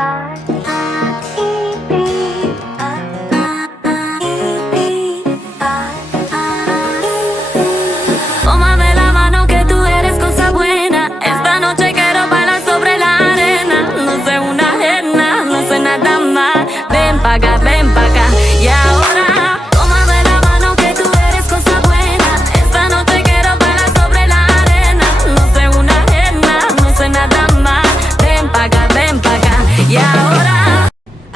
Tómame la mano que tú eres cosa buena. Esta noche quiero bailar sobre la arena. No sé una ajena, no sé nada más. Ven pa' acá, y ahora. Tómame la mano que tú eres cosa buena. Esta noche quiero bailar sobre la arena. No sé una ajena, no sé nada más. Ven pa' acá, y ahora.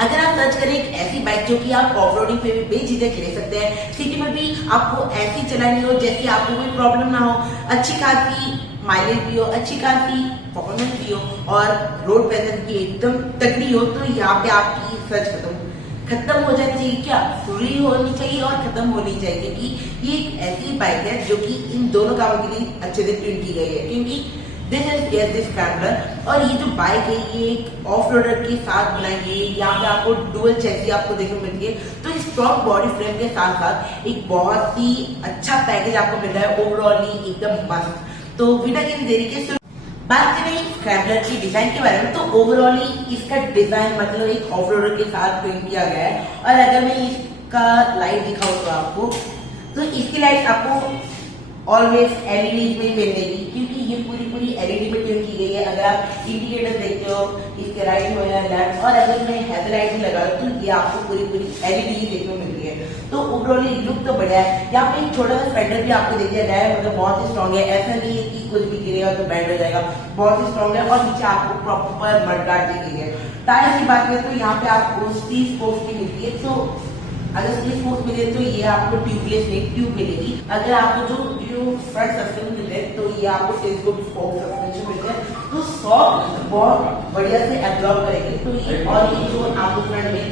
अगर आप search करें एक ऐसी bike जो कि आप off roading पे भी बेझिझक ले सकते हैं, सिटी में भी आपको ऐसी चलानी हो जैसी आपको कोई प्रॉब्लम ना हो, अच्छी खासी माइलेज भी हो, अच्छी खासी परफॉर्मेंस भी हो और रोड प्रेजेंस भी एकदम तगड़ी हो, तो यहाँ पे आपकी सर्च खत्म हो जानी चाहिए। क्या फ्री होनी चाहिए और खत्म होनी चाहिए, क्योंकि ये एक ऐसी बाइक है जो कि इन दोनों कामों के लिए अच्छे से ट्यून की गई है। क्योंकि दिस इज दिस स्क्रैम्बलर और ये जो बाइक है ये एक ऑफ रोडर के साथ बनाई गई है। यहाँ पे आपको डुअल चेसी आपको देखने को मिलती है, तो स्ट्रॉन्ग बॉडी फ्रेम के साथ साथ एक बहुत ही अच्छा पैकेज आपको मिल रहा है, ओवरऑली एकदम मस्त। तो बिना किसी देरी के बात करें स्क्रैम्बलर की डिजाइन के बारे में, तो ओवरऑली इसका डिजाइन मतलब एक ऑफ रोडर के साथ पेंट किया गया है। और अगर मैं इसका लाइट दिखाऊं तो आपको, तो इसकी लाइट आपको ऑलवेज एलईडी में मिलेगी, क्योंकि ये पूरी एलईडी में ट्यून की गई है। अगर आप इंडिकेटर देखते हो इसके राइट में या लेफ्ट, और अगर मैं हेडलाइट भी लगा तो ये आपको पूरी एलईडी ही देखने को मिल रही है। तो ओवरऑली लुक तो बढ़िया है। यहाँ पे एक छोटा सा फेंडर भी आपको दिख गया है, मतलब बहुत ही स्ट्रॉन्ग है। ऐसा नहीं है कि कुछ भी गिरेगा तो बैंड हो जाएगा, बहुत ही स्ट्रॉन्ग है। और नीचे आपको प्रॉपर मडगार्ड दी गई है। टायर की बात करें तो यहाँ पे आपको स्टील स्पोक्स की मिलती है, तो अगर स्टील स्पोक्स मिले तो ये आपको ट्यूबलेस नहीं ट्यूब मिलेगी। अगर आपको जो फ्रंट सस्पेंशन मिलते हैं तो ये आपको टेलीस्कोप स्पोक सस्पेंशन मिलते हैं, तो सॉफ्ट बहुत बढ़िया से एब्जॉर्ब करेंगे। तो ये और ये जो आपको फ्रंट में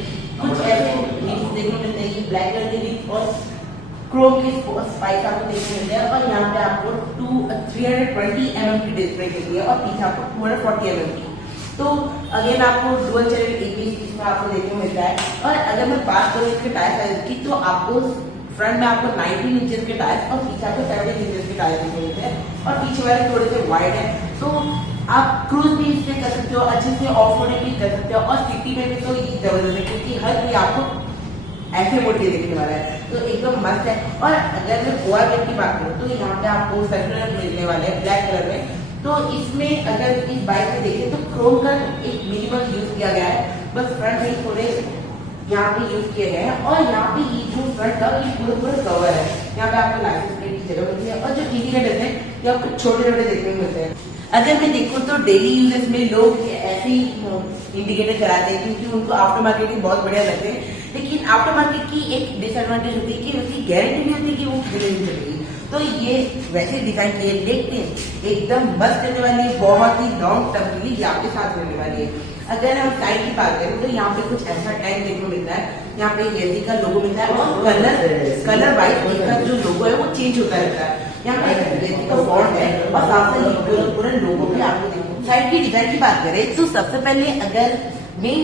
कुछ ऐसे रिंग्स देखने को मिलते हैं, ये ब्लैक कलर के रिंग्स और क्रोम के स्पाइक आपको देखने को मिलते हैं। और यहाँ पे आपको 320 mm की डिस्प्ले मिलती है और पीछे आपको 240 mm की। तो अगेन आपको डुअल चैनल एबीएस इसमें आपको देखने को मिलता है। और अगर मैं बात करूँ इसके टायर साइज की, तो आपको फ्रंट में आपको 19 इंचेस के टायर और पीछे आपको 17 इंचेस के टायर देखने मिलते हैं, और पीछे वाले थोड़े से वाइड है। तो आप क्रूज भी इससे कर सकते हो, अच्छे से ऑफ रोडिंग भी कर सकते हो, और सिटी में भी तो ये जबरदस्त है, क्योंकि हर कोई आपको ऐसे मोड के देखने वाला है, तो एकदम मस्त है। और अगर मैं गोवा गेट की बात करूँ तो यहाँ पे आपको सर्कुलर मिलने वाले हैं ब्लैक कलर में। तो इसमें अगर इस बाइक में देखें तो क्रोम का एक मिनिमम यूज किया गया है, बस फ्रंट में थोड़े यहाँ पे यूज किए गए हैं। और यहाँ पे ये जो फ्रंट का ये पूरा कवर है, यहाँ पे आपको लाइसेंस प्लेट की जगह मिलती है। और जो इंडिकेटर है ये आपको छोटे छोटे देखने को मिलते हैं। अगर मैं देखूँ तो डेली यूजेस में लोग ऐसे ही इंडिकेटर चलाते हैं, क्योंकि उनको आफ्टर मार्केटिंग बहुत बढ़िया लगते हैं। लेकिन आफ्टर मार्केट की एक डिसएडवांटेज होती है कि उसकी गारंटी नहीं होती कि वो कितने दिन चलेगी। तो ये वैसे डिजाइन किए, लेकिन एकदम मस्त रहने वाली है, बहुत ही लॉन्ग टर्म के लिए आपके साथ रहने वाली है। अगर हम टाइम की बात करें तो यहाँ पे कुछ ऐसा टाइम देखने को मिलता है, यहाँ पे येजी का लोगो मिलता है, और कलर वाइज इसका जो लोगो है वो चेंज होता रहता है। यहाँ पे येजी का फॉन्ट है और साथ में पूरा लोगो भी आपको देखो। साइड की डिजाइन की बात करें तो सबसे पहले अगर मेन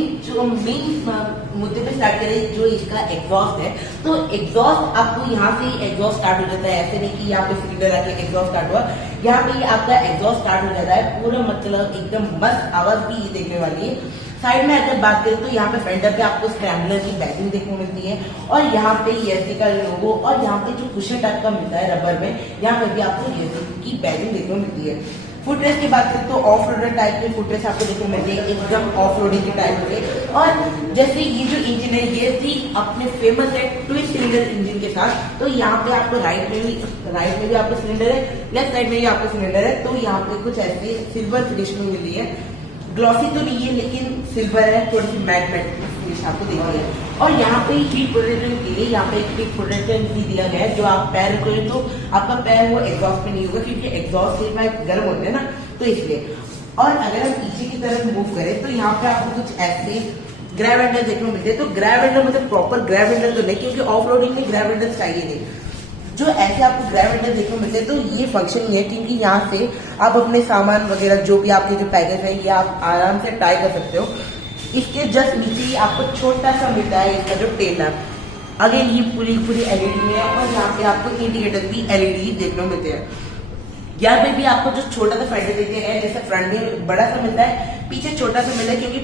मुद्दे पे स्टार्ट करें जो इसका एग्जॉस्ट है, तो एग्जॉस्ट आपको यहाँ से एग्जॉस्ट स्टार्ट हो जाता है। ऐसे नहीं कि यहाँ पे सिलेंडर आके एग्जॉस्ट स्टार्ट हुआ, यहाँ पे आपका एग्जॉस्ट स्टार्ट हो जाता है पूरा, मतलब एकदम मस्त आवाज भी ये देखने वाली है। साइड में अगर बात करें तो यहाँ पे फ्रंटर पे आपको स्क्रैम्बलर की बैजिंग देखने को मिलती है, और यहाँ पे ईएसडी का लोगो, और यहाँ पे जो कुशन टाइप का मिलता है रबर में, यहाँ पे भी आपको ईएसडी की बैजिंग देखने को मिलती है। फुटरेस की बात करें तो ऑफ रोडर टाइप के फुटरेस आपको देखने को मिलती है, एकदम ऑफ रोडिंग के टाइप के। और जैसे ये जो इंजन है ये भी अपने फेमस है ट्विन सिलेंडर इंजन के साथ। तो यहाँ पे आपको राइट में भी आपको सिलेंडर है, लेफ्ट साइड में भी आपको सिलेंडर है। तो यहाँ पे कुछ ऐसे सिल्वर फिनिश में मिली है, ग्लॉसी तो नहीं है लेकिन सिल्वर है, थोड़ी सी मैट फिनिश आपको दी गई है। और यहाँ पे हीट प्रोटेक्शन के लिए यहाँ पे एक हीट प्रोटेक्शन भी दिया गया है, जो आप पैर रखोगे तो आपका पैर वो एग्जॉस्ट में नहीं होगा, क्योंकि एग्जॉस्ट के पाइप गर्म होते हैं ना, तो इसलिए। और अगर हम पीछे की तरफ मूव करें तो यहाँ पे आपको कुछ ऐसे ग्रैब हैंडल देखने को मिलते हैं। तो ग्रैब हैंडल मतलब प्रॉपर ग्रैब हैंडल तो नहीं, क्योंकि ऑफ रोडिंग में ग्रैब हैंडल चाहिए नहीं। जो ऐसे आपको ग्रैब हैंडल देखने को मिलते हैं, तो ये फंक्शन नहीं है, क्योंकि यहाँ से आप अपने सामान वगैरह जो भी आपके जो पैकेज है ये आप आराम से टाई कर सकते हो। इसके जस्ट नीचे ही आपको छोटा सा मिलता है इसका जो टेल लैम्प। अगेन ये पूरी एलईडी में है, और यहाँ पे आपको इंडिकेटर भी एलईडी देखने को मिलते हैं। यहाँ पे भी आपको जो छोटा सा फेंडर देते हैं, जैसे फ्रंट में बड़ा सा मिलता है, पीछे छोटा सा मिलता है, क्योंकि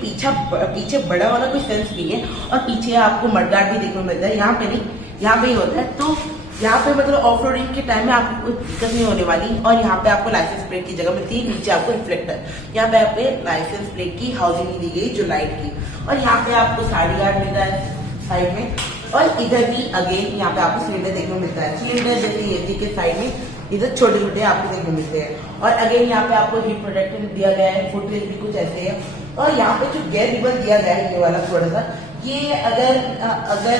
पीछे बड़ा वाला कोई सेंस नहीं है। और पीछे आपको मडगार्ड भी देखने को मिलता है, यहाँ पे नहीं, यहाँ पे ही होता है। तो यहाँ पे मतलब ऑफ रोडिंग के टाइम में आपको कोई दिक्कत नहीं होने वाली। और यहाँ पे आपको लाइसेंस प्लेट की जगह मिलती है, नीचे आपको रिफ्लेक्टर, यहाँ पे आपको लाइसेंस प्लेट की हाउसिंग दी गई जो लाइट की। और यहाँ पे आपको साइड गार्ड मिल रहा है साइड में। और इधर भी अगेन यहाँ पे आपको सिलेंडर देखने को मिलता है, सिलेंडर जैसे एसी के साइड में इधर छोटे छोटे आपको देखने को मिलते हैं। और अगेन यहाँ पे आपको हीट प्रोटेक्शन दिया गया है, फुटरेस भी कुछ ऐसे है। और यहाँ पे जो गेयर रिबन दिया गया है ये वाला थोड़ा सा, ये अगर मैं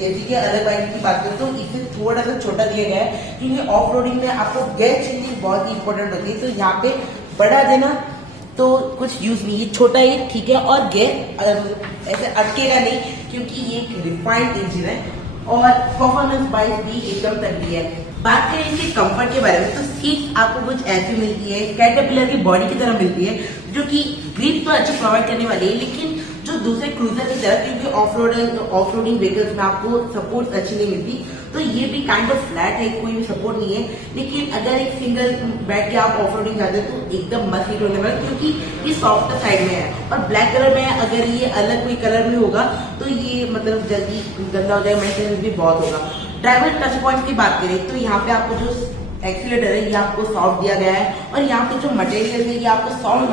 एसी के अलग बाइक की बात करूँ तो इसे थोड़ा सा छोटा दिया गया है, क्योंकि ऑफ रोडिंग में आपको गेयर चेंजिंग बहुत ही इंपॉर्टेंट होती है। तो यहाँ पे बड़ा देना तो कुछ यूज नहीं है, छोटा ही ठीक है। और गेयर ऐसे अटकेगा नहीं, क्योंकि ये एक रिफाइंड इंजन है। और परफॉर्मेंस वाइज भी एकदम तगड़ी है। बात करें इसके कंफर्ट के बारे में, तो सीट आपको कुछ ऐसी मिलती है, कैटरपिलर की बॉडी की तरह मिलती है, जो कि ग्रिप तो अच्छी प्रोवाइड करने वाली है। लेकिन जो दूसरे क्रूजर की तरह, क्योंकि ऑफ रोडिंग व्हीकल्स में आपको सपोर्ट अच्छी नहीं मिलती, तो ये भी काइंड ऑफ फ्लैट है, कोई भी सपोर्ट नहीं है। लेकिन अगर एक सिंगल बैठ के आप ऑफ रोडिंग जाते हैं तो एकदम मस्त हिट होने वाला, क्योंकि ये सॉफ्ट साइड में है। और ब्लैक कलर में है, अगर ये अलग कोई कलर में होगा तो ये मतलब जल्दी गंदा हो जाएगा, मेंटेनेंस भी बहुत होगा। ड्राइवर टच पॉइंट की बात करें तो यहाँ पे आपको जो एक्सीलेटर है ये आपको सॉफ्ट दिया गया है। और यहाँ पे जो मटेरियल है ये आपको सॉफ्ट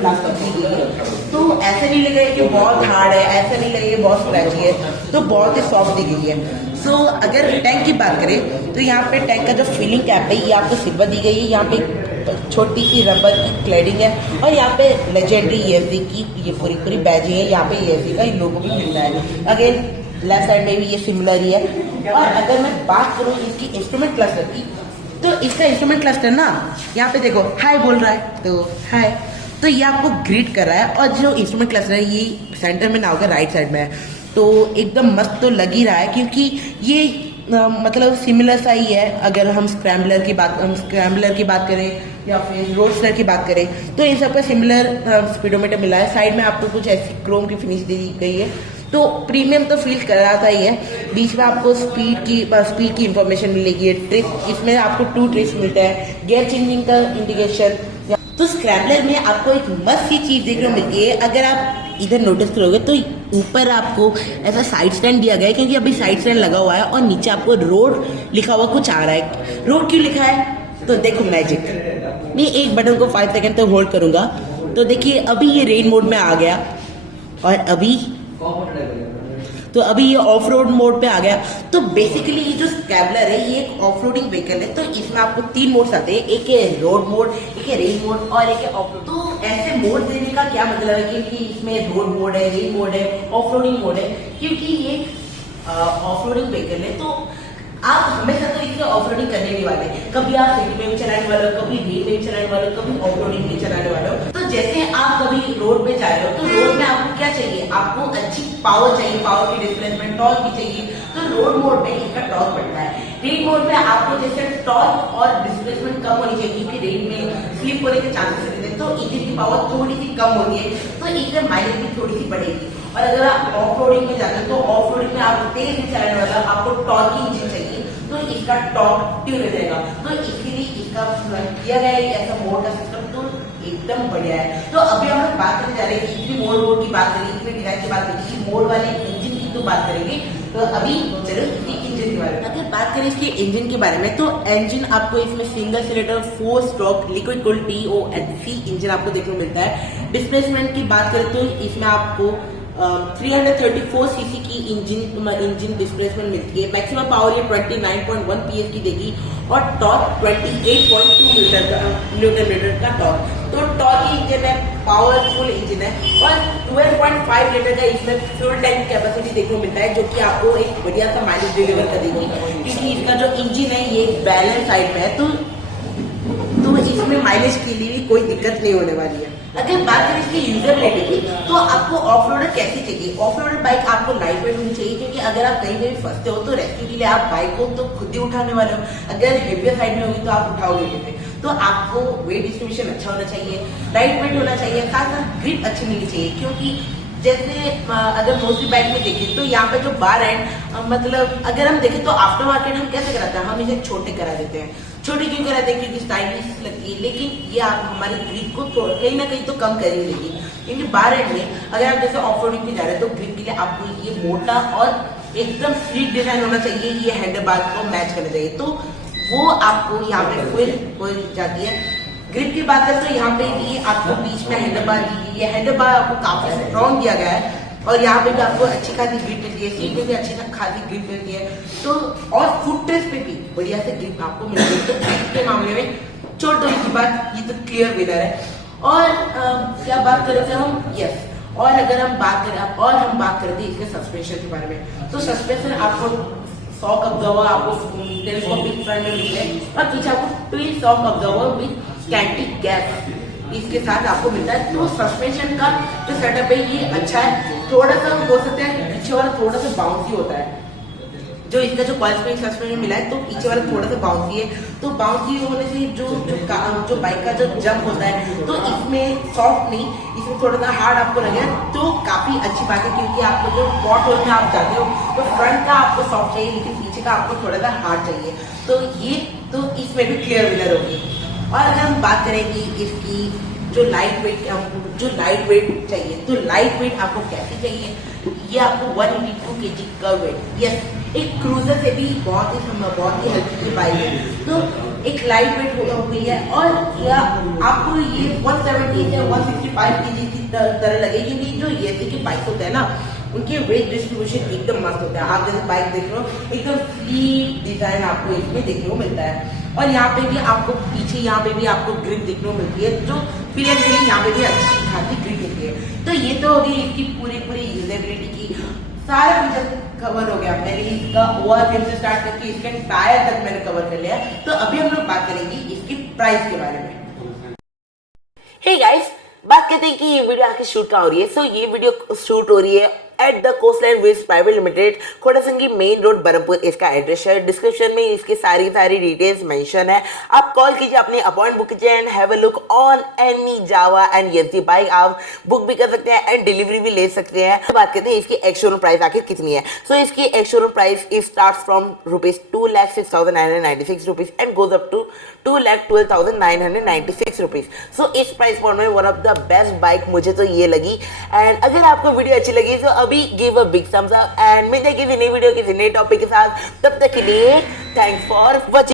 प्लास्टिक दी गई है। तो ऐसे नहीं लगे कि बहुत हार्ड है, ऐसे नहीं लगे बहुत स्क्रैची है, तो बहुत ही सॉफ्ट दी गई है। सो अगर टैंक की बात करें तो यहाँ पे टैंक का जो फिलिंग कैप है ये आपको सिल्वर दी गई है। यहाँ पे छोटी सी रबर की क्लैडिंग है। और यहाँ पे लेजेंडरी ESD की ये पूरी बैजिंग है। यहाँ पे ESD का लोगो भी मिलता है। अगेन लेफ्ट साइड में भी ये सिमिलर ही है। और अगर मैं बात करूँ इसकी इंस्ट्रूमेंट क्लस्टर की, तो इसका इंस्ट्रूमेंट क्लस्टर ना, यहाँ पे देखो हाय बोल रहा है, तो हाय, तो ये आपको ग्रीट कर रहा है। और जो इंस्ट्रूमेंट क्लस्टर है ये सेंटर में ना होकर राइट साइड में है, तो एकदम मस्त तो लग ही रहा है, क्योंकि ये मतलब सिमिलर सा ही है। अगर हम स्क्रैम्बलर की बात करें या फिर रोडस्टर की बात करें, तो इन सब का सिमिलर स्पीडोमीटर मिला है। साइड में आपको कुछ ऐसी क्रोम की फिनिश दी गई है, तो प्रीमियम तो फील कराता ही है। बीच में आपको स्पीड की इंफॉर्मेशन मिलेगी। ट्रिप, इसमें आपको 2 ट्रिप्स मिलता है, गियर चेंजिंग का इंडिकेशन। तो स्क्रैम्बलर में आपको एक मस्त सी चीज देखने को मिलती है। अगर आप इधर नोटिस करोगे तो ऊपर आपको ऐसा साइड स्टैंड दिया गया है, क्योंकि अभी साइड स्टैंड लगा हुआ है। और नीचे आपको रोड लिखा हुआ कुछ आ रहा है। रोड क्यों लिखा है, तो देखो मैजिक। मैं एक बटन को 5 सेकंड तक होल्ड करूंगा, तो देखिए अभी ये रेन मोड में आ गया। और अभी ये ऑफ रोड मोड पे आ गया। तो बेसिकली ये जो स्क्रैम्बलर है ये एक ऑफ रोडिंग व्हीकल है। तो इसमें आपको 3 मोड्स आते हैं, एक है रोड मोड, एक है रेन मोड और एक है ऑफ रोड। तो ऐसे मोड देने का क्या मतलब है कि इसमें रोड मोड है, रेन मोड है, ऑफ रोडिंग मोड है, क्योंकि ये ऑफ रोडिंग व्हीकल है। तो आप हमेशा तो इसमें ऑफ रोडिंग करने नहीं वाले, कभी आप सिटी में भी चलाने वाले हो, कभी रेल में भी चलाने वाले हो, कभी ऑफ रोडिंग भी चलाने वाले हो। तो जैसे आप कभी रोड पे जा रहे हो, तो रोड में आपको क्या चाहिए, आपको अच्छी पावर चाहिए, पावर की डिस्प्लेसमेंट, टॉर्क भी चाहिए। तो रोड मोड में इसका टॉर्क बढ़ता है। रेन मोड में आपको जैसे टॉर्क और डिस्प्लेसमेंट कम होनी चाहिए, क्योंकि रेन में स्लिप होने के चांसेस रहते हैं। तो इंजन की पावर थोड़ी सी कम होती है, तो इसमें माइलेज भी थोड़ी सी बढ़ेगी। और अगर आप ऑफ रोडिंग में जाते हैं तो ऑफ रोडिंग में आप तेज भी चलाने वाला, आपको टॉर्क की इंजन चाहिए, तो इसका टॉर्क ट्यून हो जाएगा। तो इसके लिए इसका किया गया है ऐसा मोड का सिस्टम, तो एकदम बढ़िया है। तो अभी हम बात करने जा रहे हैं इसमें मोड की बात करेंगे, इसमें डिजाइन की बात करेंगे, मोड वाले इंजन की तो बात करेंगे। तो अभी चलो इसके इंजन के बारे में। अगर बात करें इसके इंजन के बारे में, तो इंजन आपको इसमें single cylinder 4 stroke liquid cooled TONC engine आपको देखने को मिलता है। डिस्प्लेसमेंट की बात करें तो इसमें आपको 334 सीसी की इंजन डिस्प्लेसमेंट मिलती है। मैक्सिमम पावर ये 29.1 PS की देगी और टॉर्क 28.2 न्यूटन मीटर का टॉर्क। तो टॉर्क इंजन है, पावरफुल इंजन है। और 12.5 लीटर का इसमें फ्यूल टैंक कैपेसिटी देखने को मिलता है, जो कि आपको एक बढ़िया सा माइलेज डिलीवर करेगी, क्योंकि इसका जो इंजन है ये बैलेंस साइड में है। तो इसमें माइलेज के लिए भी कोई दिक्कत नहीं होने वाली है। अगर बात करें इसकी यूजेबिलिटी की, तो आपको ऑफ रोडर कैसी चाहिए, ऑफ रोडर बाइक आपको लाइट वेट होनी चाहिए, क्योंकि अगर आप कहीं भी फंसते हो तो रेस्क्यू के लिए आप बाइक को तो खुद ही उठाने वाले हो। अगर हेवियर साइड में होगी तो आप उठाओगे कैसे। तो आपको वेट डिस्ट्रीब्यूशन अच्छा होना चाहिए, लाइट वेट होना चाहिए, साथ साथ ग्रिप अच्छी मिलनी चाहिए। क्योंकि जैसे अगर मोस्टली बाइक में देखें तो यहाँ पे जो बार एंड मतलब अगर हम देखें तो आफ्टर मार्केट हम कैसे कराते हैं, हम इसे छोटे करा देते हैं। छोटी क्यों कराते हैं, क्योंकि स्टाइलिश लगती है, लेकिन ये आप हमारे ग्रिप को कहीं ना कहीं तो कम कर ही देगी। क्योंकि बाहर एंड में अगर आप जैसे ऑफ रोडिंग पे जा रहे हैं तो ग्रिप के लिए आपको ये मोटा और एकदम स्लीक डिजाइन होना चाहिए, ये हैंडल बार को मैच करना चाहिए, तो वो आपको यहाँ पे हो जाती है। ग्रिप की बात करें तो यहाँ पे भी आपको बीच में हैंडल बार दी गई है, हैंडल बार आपको काफी स्ट्रॉन्ग दिया गया है और यहाँ पे भी आपको अच्छी खासी ग्रिप मिलती है, सीट में भी अच्छी खासी ग्रिप मिलती है, तो और फुट टेस्ट पे भी बढ़िया से ग्रिप आपको मिलती है। तो ग्रिप के मामले में छोड़ की बात, ये तो क्लियर विनर है। और क्या बात करें हम, यस, और अगर हम बात करें थे इसके सस्पेंशन के बारे में, तो सस्पेंशन आपको 100 कब्जा आपको टेलीस्कोपिक फ्रंट में मिलते हैं और पीछे आपको ट्विन 100 कब्जा विद कैंटिक गैप इसके साथ आपको मिलता है। तो सस्पेंशन का जो सेटअप है ये अच्छा है, थोड़ा सा हो सकता है पीछे वाला थोड़ा सा बाउंसी होता है, जो इसका जो कॉइल स्प्रिंग सस्पेंशन मिला है तो पीछे वाला थोड़ा सा बाउंसी है, तो बाउंसी होने से जो बाइक का जो जंप होता है तो इसमें सॉफ्ट नहीं, इसमें थोड़ा सा हार्ड आपको लगे तो काफी अच्छी बात है, क्योंकि आपको जो पॉट होल में आप जाते हो तो फ्रंट का आपको सॉफ्ट चाहिए लेकिन पीछे का आपको थोड़ा सा हार्ड चाहिए, तो ये तो इसमें भी क्लियर विनर होगी। और अगर हम बात करेंगे इसकी जो लाइट वेट चाहिए, तो लाइट वेट आपको कैसे चाहिए, ये आपको 182 kg का वेट, यस, एक क्रूजर से भी बहुत ही हल्की बाइक है, तो एक लाइट वेट हो गई है। और आपको ये 170 से 165 kg की तरह लगे, क्योंकि जो ये की बाइक होता है ना उनके वेट डिस्ट्रीब्यूशन एकदम मस्त होता है। आप जैसे बाइक देख रहे हो एकदम फ्ली डिजाइन आपको इसमें देखने को मिलता है, और यहाँ पे भी आपको पीछे यहाँ पे भी आपको ग्रिप देखने को मिलती है, जो प्लेयर के लिए यहाँ पे भी अच्छी खासी ग्रिप मिलती है। तो ये तो होगी इसकी पूरी यूजेबिलिटी की, सारा फीचर कवर हो गया। मैंने इसका ओआरपीएम से स्टार्ट करके इसके टायर तक मैंने कवर कर लिया। तो अभी हम लोग बात करेंगे इसकी प्राइस के बारे में। हे गाइस, बात करते हैं कि ये वीडियो आखिर शूट कहाँ हो रही है। सो ये वीडियो शूट हो रही है at the Coastline Wheels private limited, Khodasingi main road Berhampur इसका एड्रेस है। डिस्क्रिप्शन में इसकी सारी डिटेल्स मेंशन है। आप कॉल कीजिए, अपनी अपॉइंट बुक कीजिए and have a look on any Java and yes the bike आप बुक भी कर सकते हैं एंड डिलीवरी भी ले सकते हैं। तो बात करते हैं इसकी एक्स शोरूम प्राइस आखिर कितनी है। सो इसकी ex showroom price start from ₹2,06,996 and goes up to ₹2,12,996 rupees. So इस प्राइस पॉइंट में one of the best bike मुझे तो ये लगी। एंड अगर आपको वीडियो अच्छी लगी तो अभी give a big thumbs up and मिलते हैं किसी नई वीडियो किसी नए टॉपिक के साथ। तब तक के लिए थैंक्स फॉर वॉचिंग।